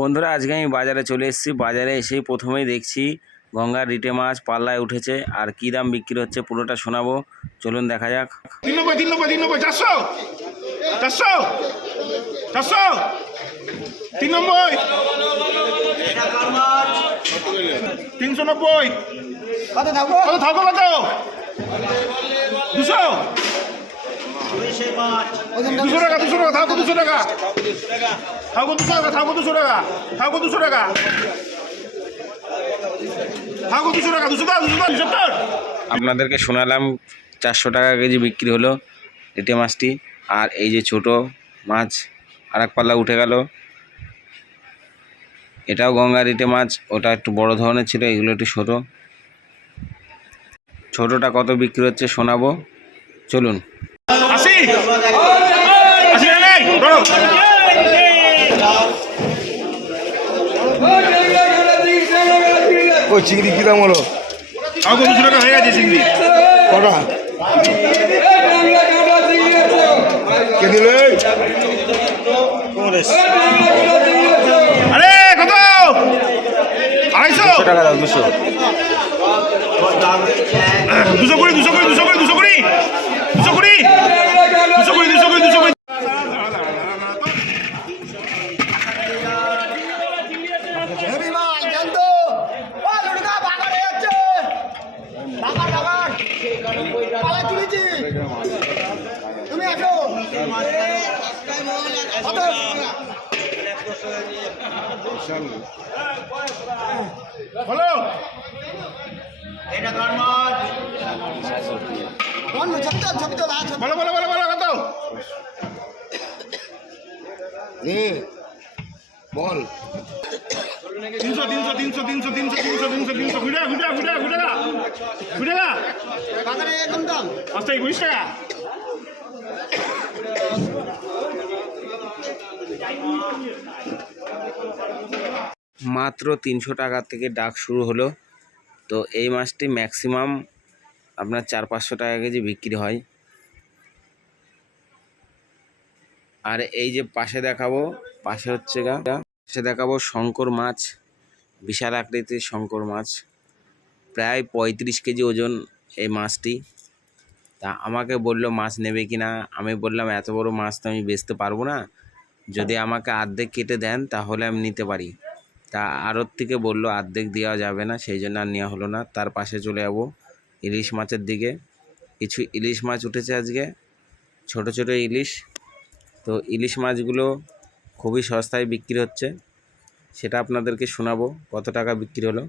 বন্ধুরা, আজকে আমি বাজারে চলে এসেছি। বাজারে এসেই প্রথমেই দেখছি গঙ্গার রিটে মাছ পাল্লায় উঠেছে। আর কী দাম বিক্রি হচ্ছে পুরোটা শোনাবো। চলুন দেখা যাক। তিন নব্বই তিন নব্বই চারশো চারশো চারশো তিন নব্বই তিনশো নব্বই দুশো দুশো টাকা দুশো টাকা দুশো টাকা। থাকো দুশো টাকা থাকো দুশো টাকা থাকো দুশো টাকা থাকো দুশো টাকা দুশো টাকা দুশো টাকা। আপনাদেরকে শোনালাম চারশো টাকা কেজি বিক্রি হলো রিটে মাছটি আর এই যে ছোট মাছ আর এক পাল্লা উঠে গেল। এটাও গঙ্গার ইটে মাছ ওটা একটু বড় ধরনের ছিল এগুলো একটু ছোট। ছোটটা কত বিক্রি হচ্ছে শোনাবো। চলুন। আশি। আশি ওই চিংড়ি কি দাম হলো দুশো টাকা হয়ে গেছে চিংড়ি। কটা? কে দিলে আরে কত? আড়াইশো? টাকা দাও দুশো। দুশো কুড়ি দুশো কুড়ি দুশো কুড়ি দুশো কুড়ি। দুশো কুড়ি। তুমি আসো ছবি তো ছবি বলো বলো বলো বলো কত বল তিনশো তিনশো তিনশো তিনশো তিনশো তিনশো তিনশো তিনশো ঘুরে ঘুরে ঘুরে ঘুরে ঘুরে দাম? একুশ টাকা। মাত্র তিনশো টাকা থেকে ডাক শুরু হলো। তো এই মাছটি ম্যাক্সিমাম আপনার চার পাঁচশো টাকা কেজি বিক্রি হয়। আর এই যে পাশে দেখাবো পাশে হচ্ছে গা পাশে দেখাবো শঙ্কর মাছ বিশাল আকৃতির শঙ্কর মাছ। প্রায় পঁয়ত্রিশ কেজি ওজন এই মাছটি। তা আমাকে বলল, মাছ নেবে কি না? আমি বললাম, এত বড় মাছ তো আমি বেচতে পারব না। যদি আমাকে অর্ধেক কেটে দেন, তাহলে আমি নিতে পারি। তা আড়ত থেকে বলল অর্ধেক দেওয়া যাবে না, সেই জন্য আর নেওয়া হলো না। তার পাশে চলে যাব ইলিশ মাছের দিকে। কিছু ইলিশ মাছ উঠেছে আজকে, ছোট ছোট ইলিশ। তো ইলিশ মাছগুলো খুবই সস্তায় বিক্রি হচ্ছে। সেটা আপনাদেরকে শোনাবো, কত টাকা বিক্রি হলো।